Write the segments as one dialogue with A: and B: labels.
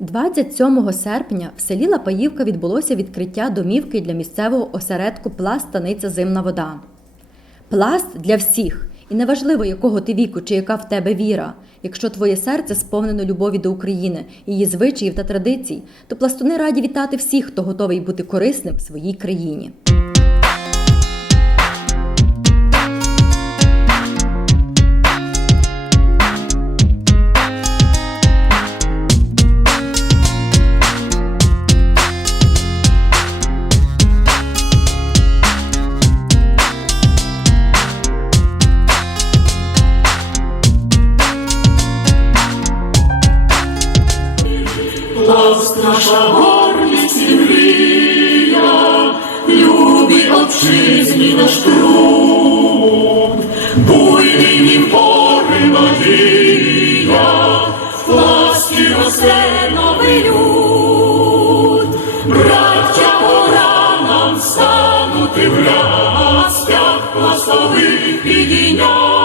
A: 27 серпня в селі Лапаївка відбулося відкриття домівки для місцевого осередку Пласт Станиця Зимна вода. Пласт для всіх, і неважливо, якого ти віку чи яка в тебе віра. Якщо твоє серце сповнено любові до України, її звичаїв та традицій, то пластуни раді вітати всіх, хто готовий бути корисним своїй країні.
B: Пласт наша гордість і мрія, любі отчизні наш труд, буйний він пори надія, в пласті росте новий люд, браття пора нам станути в рястях пластових підійняти,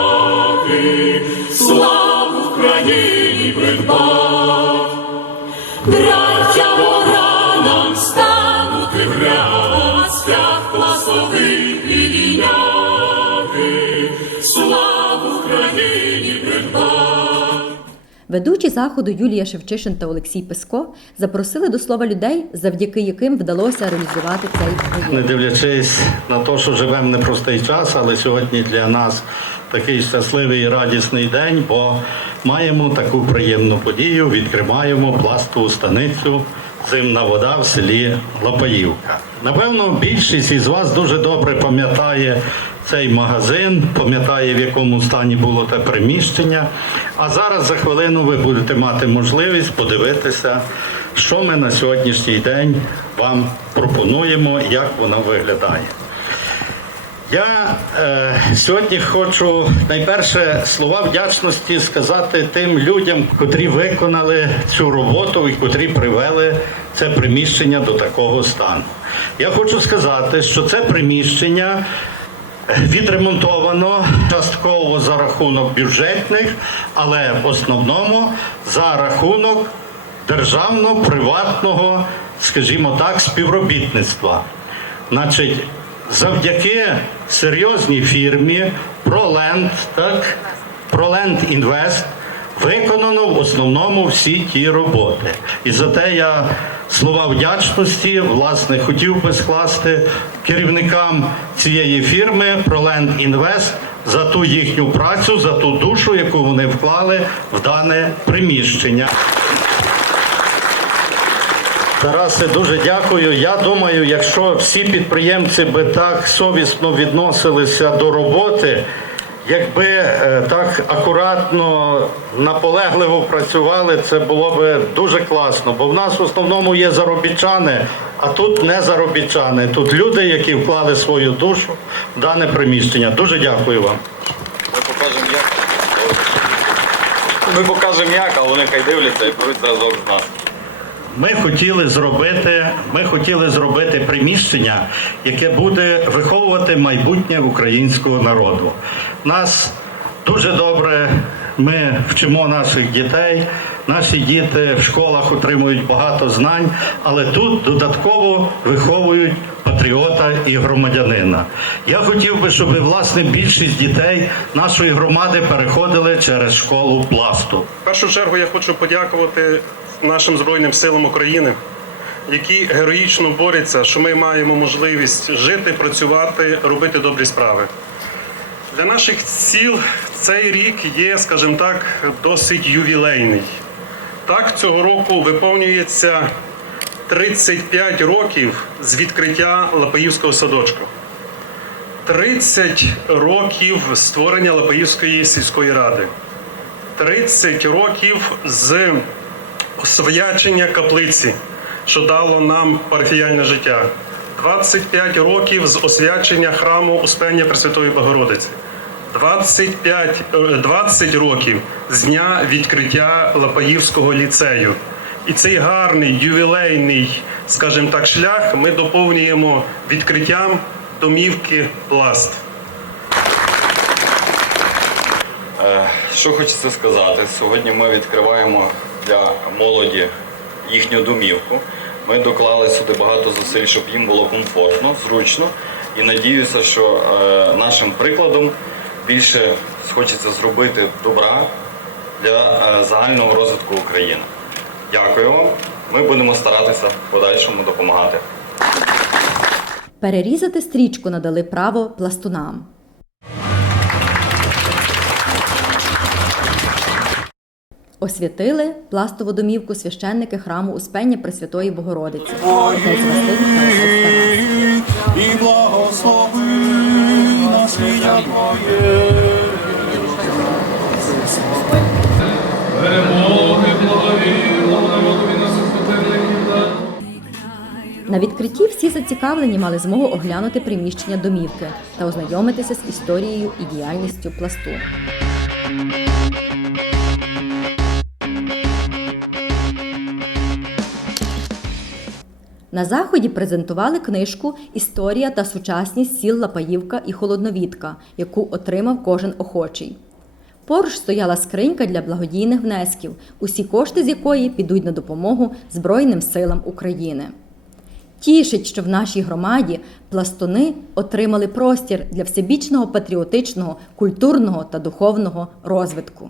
B: Браття пора нам станути в рястях пластових підійняти, славу Україні придбати.
A: Ведучі заходу Юлія Шевчишин та Олексій Песко запросили до слова людей, завдяки яким вдалося реалізувати цей проєкт.
C: Не дивлячись на те, що живемо непростий час, але сьогодні для нас такий щасливий і радісний день, бо маємо таку приємну подію, відкриваємо пластову станицю Зимна вода в селі Лопаївка. Напевно, більшість із вас дуже добре пам'ятає цей магазин, пам'ятає, в якому стані було те приміщення. А зараз за хвилину ви будете мати можливість подивитися, що ми на сьогоднішній день вам пропонуємо, як воно виглядає. Я е, сьогодні хочу найперше слова вдячності сказати тим людям, котрі виконали цю роботу і котрі привели це приміщення до такого стану. Я хочу сказати, що це приміщення відремонтовано частково за рахунок бюджетних, але в основному за рахунок державно-приватного, скажімо так, співробітництва. Значить, завдяки серйозній фірмі ProLand, так, ProLand Invest виконано в основному всі ті роботи. І за те я слова вдячності, власне, хотів би скласти керівникам цієї фірми ProLand Invest за ту їхню працю, за ту душу, яку вони вклали в дане приміщення. Тарасе, дуже дякую. Я думаю, якщо всі підприємці би так совісно відносилися до роботи, якби е, так акуратно, наполегливо працювали, це було б дуже класно. Бо в нас в основному є заробітчани, а тут не заробітчани. Тут люди, які вклали свою душу в дане приміщення. Дуже дякую вам.
D: Ми покажемо як. Ми покажемо як, а вони хай дивляться і беруть разом з нас.
C: Ми хотіли зробити, ми хотіли зробити приміщення, яке буде виховувати майбутнє українського народу. Нас дуже добре. Ми вчимо наших дітей. Наші діти в школах отримують багато знань, але тут додатково виховують патріота і громадянина. Я хотів би, щоб власне більшість дітей нашої громади переходили через школу пласту.
E: В першу чергу я хочу подякувати нашим Збройним силам України, які героїчно борються, що ми маємо можливість жити, працювати, робити добрі справи. Для наших сіл цей рік є, скажімо так, досить ювілейний. Так, цього року виповнюється 35 років з відкриття Лапаївського садочка. 30 років створення Лапаївської сільської ради. 30 років з освячення каплиці, що дало нам парафіяльне життя. 25 років з освячення храму Успення Пресвятої Богородиці. 25, е, 20 років з дня відкриття Лапаївського ліцею. І цей гарний ювілейний, скажімо так, шлях ми доповнюємо відкриттям домівки пласт.
D: Що хочеться сказати? Сьогодні ми відкриваємо для молоді їхню домівку. Ми доклали сюди багато зусиль, щоб їм було комфортно, зручно. І надіюся, що е, нашим прикладом більше хочеться зробити добра для е, загального розвитку України. Дякую вам. Ми будемо старатися в подальшому допомагати.
A: Перерізати стрічку надали право пластунам. Освятили пластову домівку священники храму Успення Пресвятої Богородиці.
B: І благослови Твоє.
F: Перемоги, нас спотерлення.
A: На відкритті всі зацікавлені мали змогу оглянути приміщення домівки та ознайомитися з історією і діяльністю пласту. На заході презентували книжку Історія та сучасність сіл Лапаївка і Холодновідка, яку отримав кожен охочий. Поруч стояла скринька для благодійних внесків, усі кошти з якої підуть на допомогу Збройним силам України. Тішить, що в нашій громаді пластуни отримали простір для всебічного патріотичного, культурного та духовного розвитку.